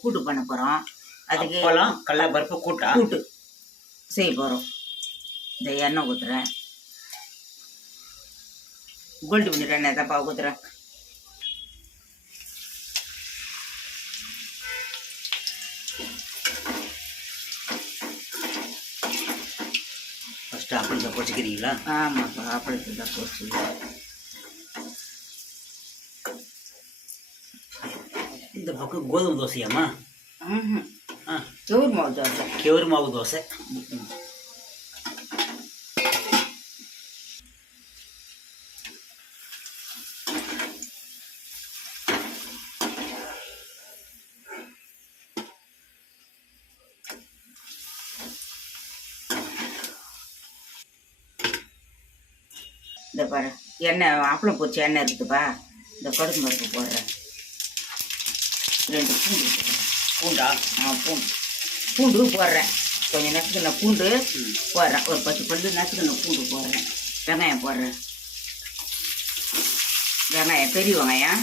கூட்டு பண்ண போகிறோம் அதுக்கு அப்பளம் கடல பருப்பு கூட்டா? கூட்டு செய்ய போகிறோம் இந்த எண்ணெய் ஊற்றுறேன் கோல்டு பண்ணிடுறேன் எண்ணெய் தப்பா ஊற்றுறேன் ஃபர்ஸ்ட் அப்பளத்தை பொடிச்சுக்கிறீங்களா ஆமாப்பா அப்பளத்து தான் போச்சு கோதுமை தோசையாம்மா? ம் ஆ. சோறு மாவு தோசை. கெவுரு மாவு தோசை. இந்த பாரு எண்ணெய் அப்பளம் பொரிச்ச எண்ணெய் இருக்குதுப்பா இந்த கடுகு பருப்பு போடுறேன். ரெண்டு பூண்டு. பூண்டா? ஆ பூண்டு. பூண்டு போடுறேன். கொஞ்சம் நசுக்கின பூண்டு போடுறேன். ஒரு பத்து பல்லு நசுக்கின பூண்டு போடுறேன். வெங்காயம் போடுறேன். வெங்காயம் பெரிய வெங்காயம்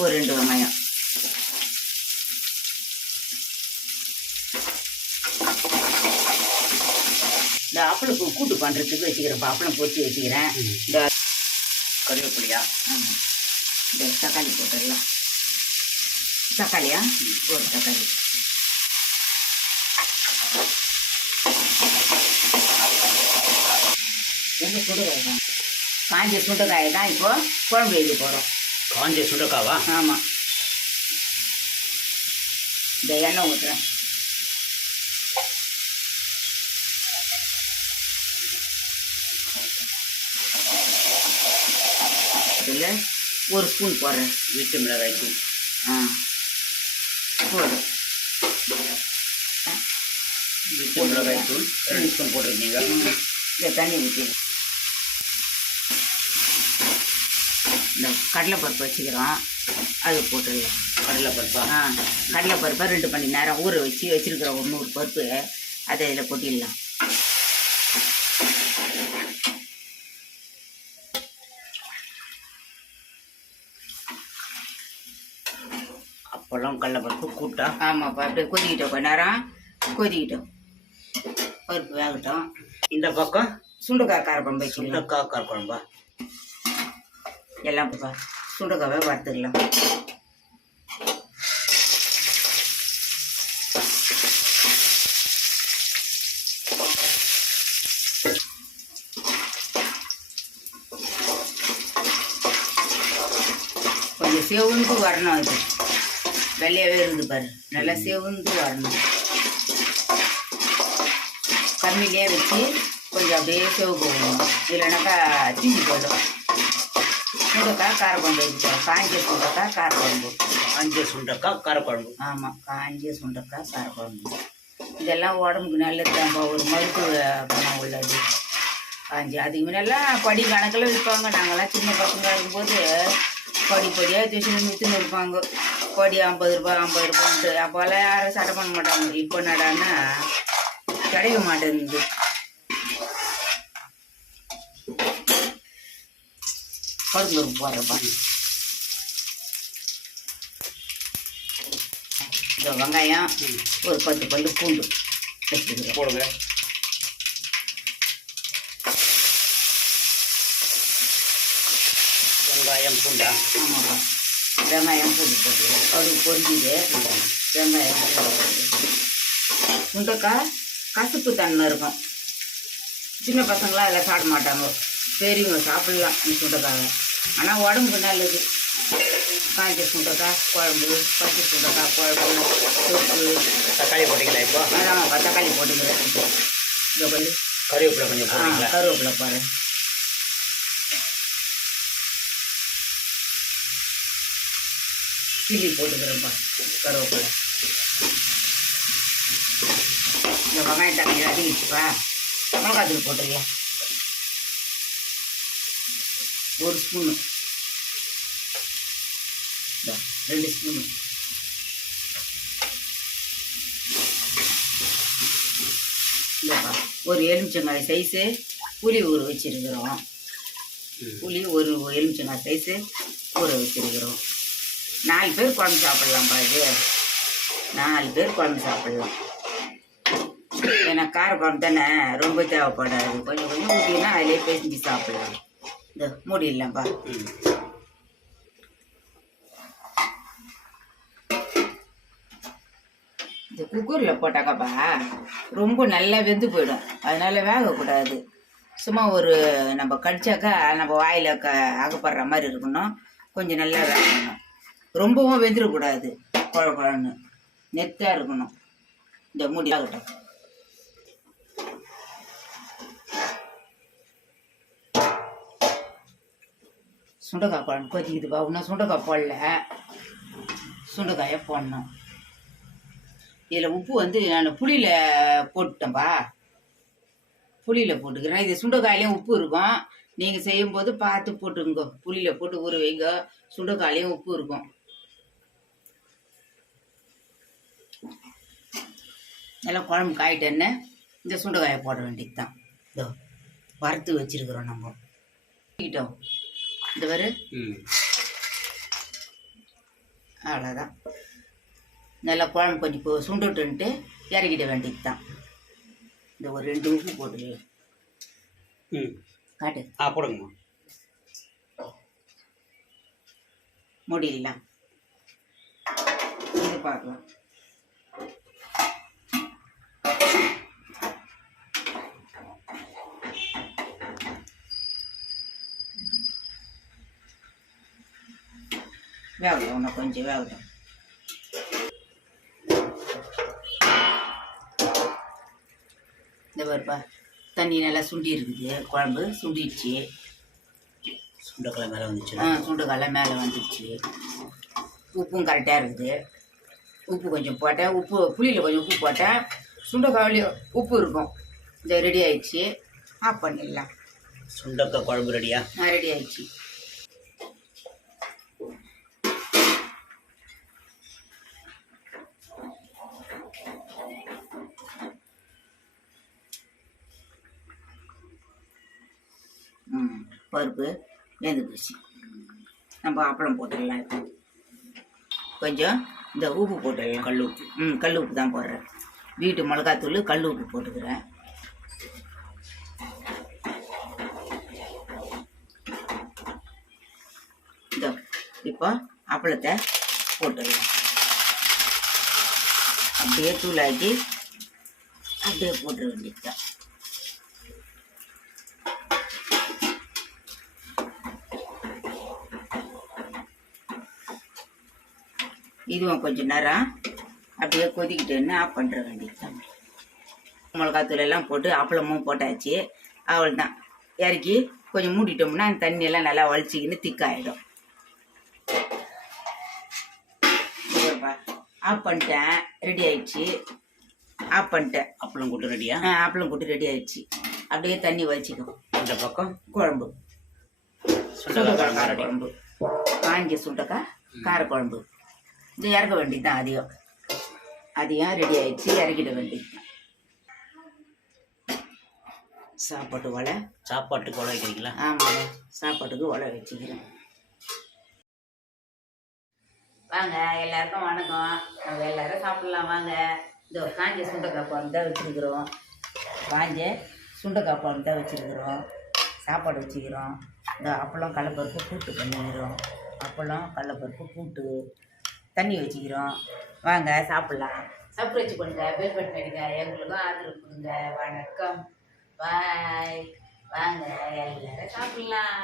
ஒரு ரெண்டு வெங்காயம். இந்த அப்பளம் கூட்டு பண்ணுறதுக்கு வச்சுக்கிறேன்ப்பா அப்பளம் பொரிச்சு வச்சுக்கிறேன். இந்த கருவேப்பிலையா? ஆமாம் இந்த தக்காளி போட்டுடலாம் தக்காளியா ஒரு தக்காளி. எந்த சுண்டக்காய் தான். காஞ்ச சுண்டக்காயை தான் இப்போ குழம்பு வைக்க போகிறோம் காஞ்ச சுண்டக்காவா ஆமாம் இந்த எண்ணெய் ஊற்றுறேன் ஒரு ஸ்பூன் போடுறேன். வீட்டு மிளகாய் தூள். ஆ போடு வீட்டு மிளகாய் தூள் ரெண்டு ஸ்பூன் போட்டிருக்கீங்க? இந்த தண்ணி ஊற்றி இந்த கடலைப்பருப்பு வச்சுக்கிறோம். அது போட்டுடலாம் கடலை பருப்பா ஆ கடலைப்பருப்பை ரெண்டு மணி நேரம் ஊற வச்சு வச்சுருக்கிற ஒரு நூறு பருப்பு அதை இதில் கொட்டிடலாம். அப்பளம் கடல பருப்பு கூட்டா? ஆமாப்பா அப்படியே கொதிக்கிட்டோம் கொஞ்ச நேரம். கொதிக்கிட்டோம். பருப்பு வேகட்டும். இந்த பக்கம் சுண்டக்காய் காரப்பம் வச்சுக்கலாம் சுண்டக்காய் கார குழம்பா எல்லாம் சுண்டக்காவை வறுத்துக்கலாம். கொஞ்சம் செவந்து வரணும் இது. வெள்ளையாகவே இருக்குது பாரு. நல்லா செவந்து வரணும். கம்மியிலே வச்சு கொஞ்சம் அப்படியே செவக்கு விடணும் இல்லைனாக்கா தீஞ்சு போயிடும் சுண்டக்காய் காரக்குழம்பு வச்சுக்கலாம். காஞ்ச சுண்டக்காய் காரக்குழம்பு. காஞ்ச சுண்டக்காய் காரக்குழம்பு. ஆமாம் காஞ்ச சுண்டக்காய் காரக்குழம்பு. இதெல்லாம் உடம்புக்கு நல்லது தான்ப்பா. ஒரு மருத்துவ குணம் உள்ளது. காஞ்சி அதுக்கு முன்னெல்லாம் படி கணக்கில் விற்பாங்க. நாங்கள்லாம் சின்ன பசங்க இருக்கும்போது படி படியாக டியூஷன் விற்றுன்னு இருப்பாங்க. படி ஐம்பது ரூபாய் ஐம்பது ரூபான்ட்டு அப்போல்லாம் யாரும் சட்டை பண்ண மாட்டாங்க. இப்போ நடான்னா கிடைக்க மாட்டேங்குது கடுகு போடுறப்பா இந்த வெங்காயம் ஒரு பத்து பல்லு பூண்டு போடுங்க. வெங்காயம் பூண்டா? ஆமாப்பா. வெங்காயம் பூண்டு போட்டுக்கிறோம். கடுகு பொரிஞ்சுது. வெங்காயம் போட்டு சுண்டக்காய் கசப்பு தன்மை இருக்கும். சின்ன பசங்களாம் அதில் சாப்பிட மாட்டாங்க. பெரியவங்க சாப்பிடலாம் சுண்டக்காயை. ஆனால் உடம்புக்கு நல்லது. காய்ச்ச சுண்டக்காய் குழம்பு பச்சை சுண்டக்காய் குழம்பு தொக்கு. தக்காளி போட்டீங்களா இப்போ. அதான்ப்பா தக்காளி போட்டுக்கிறேன். இந்த பல்லு கருவேப்பிலை கொஞ்சம் ஆ போடுறீங்களா? கருவேப்பிலை பாரு. சில்லி போட்டுக்கிறேன்ப்பா கருவேப்பிலை. இந்த வெங்காயம் தக்காளி அதிகரிச்சுப்பா மிளகாத்தூள் போட்டுருங்க. ஒரு ஸ்பூனு. ரெண்டு ஸ்பூனு. இல்லைப்பா ஒரு எலுமிச்சங்காய் சைஸு புளி ஊற வச்சிருக்கிறோம். புளி ஒரு எலுமிச்சங்காய் சைஸு ஊற வச்சிருக்கிறோம். நாலு பேர் குழம்பு சாப்பிட்லாம்ப்பா இது. நாலு பேர் குழம்பு சாப்பிட்லாம். ஏன்னா கார குழம்பு தானே ரொம்ப தேவைப்படாது. கொஞ்சம் கொஞ்சம் ஊற்றினா அதிலே பேசி சாப்பிடலாம். இந்த மூடிடலாம்ப்பா இந்த குக்கரில் போட்டாக்காப்பா ரொம்ப நல்லா வெந்து போயிடும். அதனால வேகக்கூடாது. சும்மா ஒரு நம்ம கடிச்சாக்கா நம்ம வாயில் க அகப்படுற மாதிரி இருக்கணும். கொஞ்சம் நல்லா வேகணும். ரொம்பவும் வெந்துடக்கூடாது. குழ குழன்னு. நெத்தாக இருக்கணும். இந்த மூடி ஆகட்டும். சுண்டக்காய் குழம்பு கொதிக்குதுப்பா. இன்னும் சுண்டக்காய் போடல சுண்டைக்காயை போடணும். இதில் உப்பு வந்து நான் புளியில் போட்டுட்டேன்ப்பா புளியில் போட்டுக்கிறேன். இது சுண்டைக்காயிலையும் உப்பு இருக்கும். நீங்கள் செய்யும்போது பார்த்து போட்டுங்க புளியில் போட்டு ஊற வைங்க. சுண்டைக்காயிலையும் உப்பு இருக்கும். எல்லாம் குழம்பு காயிட்டேன்னு இந்த சுண்டைக்காயை போட வேண்டியது தான் இதோ வறுத்து வச்சிருக்கிறோம் நம்ம. கிட்டோம் இந்த வரு ம். அவ்வளோதான். நல்லா குழம்பு கொஞ்சம் இப்போ சுண்டுட்டுன்ட்டு இறக்கிட வேண்டியது தான் இந்த ஒரு ரெண்டு உப்பு போட்டு ம். காட்டு. ஆ போடுங்கம்மா. முடியலாம் இது பார்க்கலாம். வேகட்டும் இன்னும் கொஞ்சம் வேகட்டும் இந்த பாருப்பா தண்ணி நல்லா சுண்டி இருக்குது குழம்பு சுண்டிடுச்சு. சுண்டக்காய் மேலே வந்துச்சு ஆ சுண்டுக்கால மேலே வந்துடுச்சு. உப்பும் கரெக்டாக இருக்குது. உப்பு கொஞ்சம் போட்டேன். உப்பு புளியில் கொஞ்சம் உப்பு போட்டேன். சுண்டைக்காயிலையும் உப்பு இருக்கும். இந்த ரெடி ஆயிடுச்சு. ஆஃப் பண்ணிடலாம். சுண்டக்காய் குழம்பு ரெடியா? ஆ ரெடி ஆயிடுச்சு. பருப்பு வெந்து போச்சு நம்ம அப்பளம் போட்டுடலாம் இப்போ. கொஞ்சம் இந்த உப்பு போட்டுடலாம் கல் உப்பு. ம் கல் உப்பு தான் போடுறேன். வீட்டு மிளகாத்தூள் கல் உப்பு போட்டுக்கிறேன். இதோ இப்போ அப்பளத்தை போட்டுடலாம். அப்படியே தூளாக்கி அப்படியே போட்டுற வேண்டியதுதான். இதுவும் கொஞ்சம் நேரம். அப்படியே கொதிக்கிட்டேன்னு ஆஃப் பண்ணுற வேண்டியதுதான் மிளகாத்தூள் எல்லாம் போட்டு அப்பளமும் போட்டாச்சு. அவ்வளோதான் இறக்கி கொஞ்சம் மூடிட்டோம்னா அந்த தண்ணியெல்லாம் நல்லா வலிச்சிக்கின்னு திக்காயிடும் ஆஃப் பண்ணிட்டேன். ரெடி ஆயிடுச்சு. ஆஃப் பண்ணிட்டேன். அப்பளம் கூட்டு ரெடியா ஆ அப்பளம் போட்டு ரெடி ஆயிடுச்சு. அப்படியே தண்ணி வலிச்சிக்கும். இந்த பக்கம்? குழம்பு. சுண்டக்காய் கார குழம்பு காஞ்ச சுண்டக்காய் கார குழம்பு இது இறக்க வேண்டியது தான் அதிகம் அதிகம் ரெடி ஆயிடுச்சு இறக்கிட வேண்டியது சாப்பாட்டு ஒலை சாப்பாட்டுக்கு உழ வைக்கிறீங்களா ஆமாங்க சாப்பாட்டுக்கு ஒலை வச்சுக்கிறேன் வாங்க எல்லாருக்கும் வணக்கம் நம்ம எல்லாரும் சாப்பிடலாம் வாங்க இந்த காஞ்ச சுண்டைக்காய் குழம்பு தான் வச்சுருக்குறோம் காஞ்ச சுண்டைக்காய் குழம்பு தான் வச்சுருக்குறோம் சாப்பாடு வச்சுக்கிறோம் இந்த அப்பளம் கடலப்பருப்பு கூட்டு பண்ணிக்கிறோம் அப்பளம் கடலப்பருப்பு கூட்டு தண்ணி வச்சுக்கிறோம். வாங்க சாப்பிட்லாம். சப்ரைஸ் பண்ணுங்க பேர் பட்டன் அடிங்க. எங்களுக்கும் ஆதரவு கொடுங்க. வணக்கம். பாய். வாங்க எல்லாரும் சாப்பிட்லாம்.